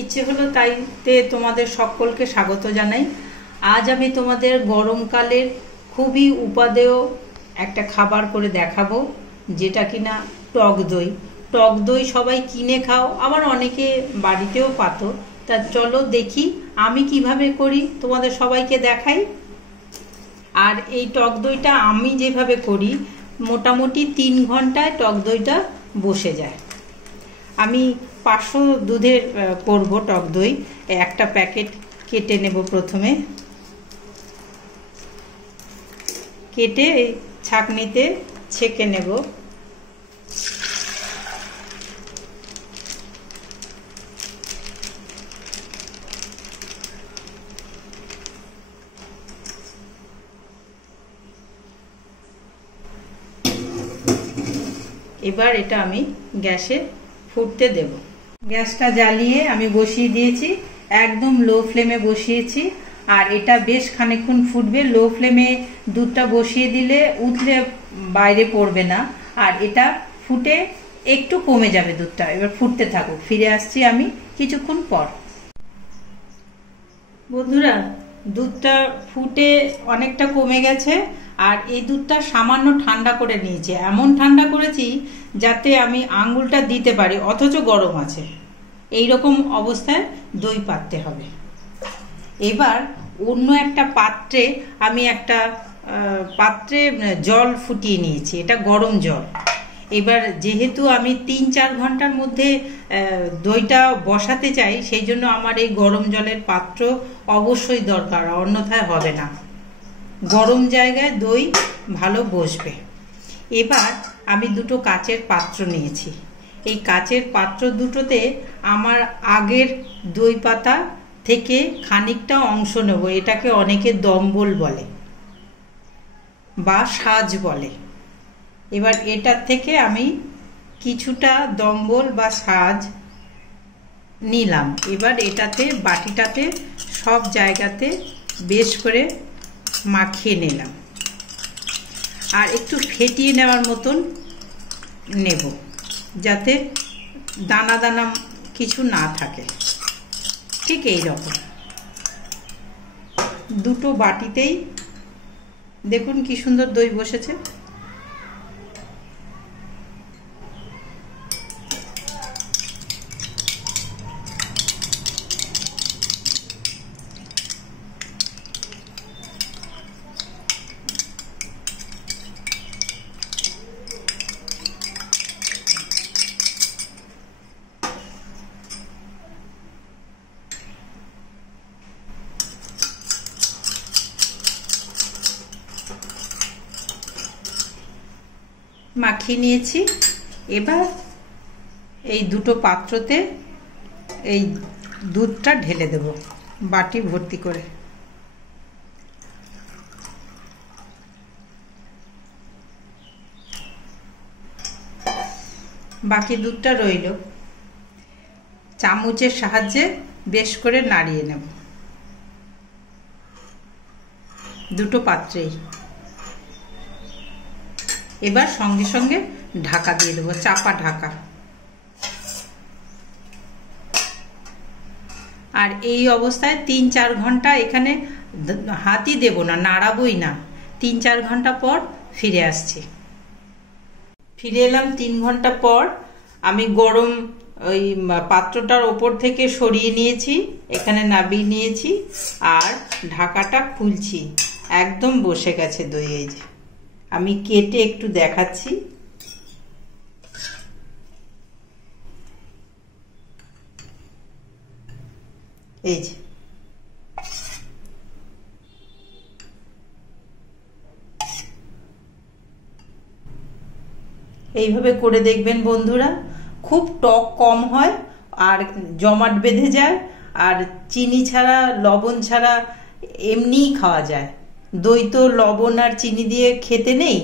ইচ্ছে হলো তাইতে তোমাদের সকলকে স্বাগত জানাই। আজ আমি তোমাদের গরমকালের খুবই উপাদেয় একটা খাবার করে দেখাবো, যেটা কিনা টক দই। টক দই সবাই কিনে খাও, আবার অনেকে বাড়িতেও পাতো। তা চলো দেখি আমি কিভাবে করি, তোমাদের সবাইকে দেখাই। আর এই টক দইটা আমি যেভাবে করি, মোটামুটি 3 ঘন্টায় টক দইটা বসে যায়। আমি 500 দুধের করব টক দই। একটা প্যাকেট কেটে নেব, প্রথমে কেটে ছাঁকনিতে ছেঁকে নেব। এবার এটা আমি গ্যাসে ফুটতে দেব। গ্যাসটা জ্বালিয়ে আমি বসিয়ে দিয়েছি, একদম লো ফ্লেমে বসিয়েছি। আর এটা বেশ খানিকক্ষণ ফুটবে। লো ফ্লেমে দুধটা বসিয়ে দিলে উতলে বাইরে পড়বে না, আর এটা ফুটে একটু কমে যাবে দুধটা। এবার ফুটতে থাকুক, ফিরে আসছি আমি কিছুক্ষণ পর। বন্ধুরা, দুধটা ফুটে অনেকটা কমে গেছে, আর এই দুধটা সামান্য ঠান্ডা করে নিয়েছি। এমন ঠান্ডা করেছি যাতে আমি আঙ্গুলটা দিতে পারি, অথচ গরম আছে। এই রকম অবস্থায় দই পাততে হবে। এবার অন্য একটা পাত্রে আমি একটা পাত্রে জল ফুটিয়ে নিয়েছি, এটা গরম জল। এবার যেহেতু আমি 3-4 ঘন্টার মধ্যে দইটা বসাতে চাই, সেই জন্য আমার এই গরম জলের পাত্র অবশ্যই দরকার, অন্যথায় হবে না। গরম জায়গায় দই ভালো বসবে। এবার আমি দুটো কাচের পাত্র নিয়েছি। এই কাচের পাত্র দুটোতে আমার আগের দই পাতা থেকে খানিকটা অংশ নেব। এটাকে অনেকে দম্বল বলে বা সাজ বলে। এবার এটার থেকে আমি কিছুটা দম্বল বা সাজ নিলাম। এবার এটাতে, বাটিটাতে সব জায়গাতে বেশ করে মাখিয়ে নিলাম, আর একটু ফেটিয়ে নেওয়ার মতন নেব, যাতে দানা দানা কিছু না থাকে। ঠিক এই রকম দুটো বাটিতেই দেখুন কি সুন্দর দই বসেছে। মাখিয়ে নিয়েছি। এবার এই দুটো পাত্রতে এই দুধটা ঢেলে দেব, বাটি ভর্তি করে। বাকি দুধটা রইল। চামচের সাহায্যে বেশ করে নাড়িয়ে নেব দুটো পাত্রেই। এবার সঙ্গে সঙ্গে ঢাকা দিয়ে দেবো, চাপা ঢাকা। আর এই অবস্থায় 3-4 ঘন্টা এখানে হাতই দেব না, নাড়াবই না। 3-4 ঘন্টা পর ফিরে আসছি। ফিরে এলাম 3 ঘন্টা পর। আমি গরম ওই পাত্রটার ওপর থেকে সরিয়ে নিয়েছি, এখানে নামিয়ে নিয়েছি, আর ঢাকাটা খুলছি। একদম বসে গেছে দই। এই যে আমি কেটে একটু দেখাচ্ছি। এই যে এইভাবে করে দেখবেন বন্ধুরা, খুব টক কম হয়, আর জমাট বেঁধে যায়, আর চিনি ছাড়া, লবণ ছাড়া এমনিই খাওয়া যায়। দই তো লবণ আর চিনি দিয়ে খেতে নেই,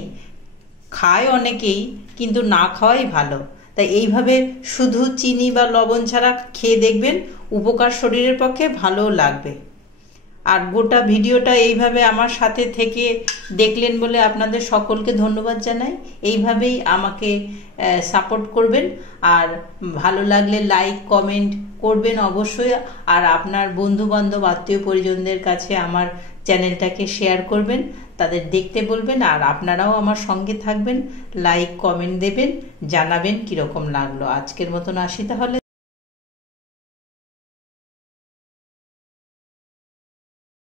খায় অনেকেই, কিন্তু না খাওয়াই ভালো। তাই এইভাবে শুধু চিনি বা লবণ ছাড়া খেয়ে দেখবেন, উপকার শরীরের পক্ষে, ভালোও লাগবে। আর গোটা ভিডিওটা এইভাবে আমার সাথে থেকে দেখলেন বলে আপনাদের সকলকে ধন্যবাদ জানাই। এইভাবেই আমাকে সাপোর্ট করবেন, আর ভালো লাগলে লাইক কমেন্ট করবেন অবশ্যই। আর আপনার বন্ধু বান্ধব আত্মীয় পরিজনদের কাছে আমার চ্যানেলটাকে শেয়ার করবেন, তাদের দেখতে বলবেন। আর আপনারাও আমার সঙ্গে থাকবেন, লাইক কমেন্ট দেবেন, জানাবেন কিরকম লাগলো। আজকের মতন আসি তাহলে।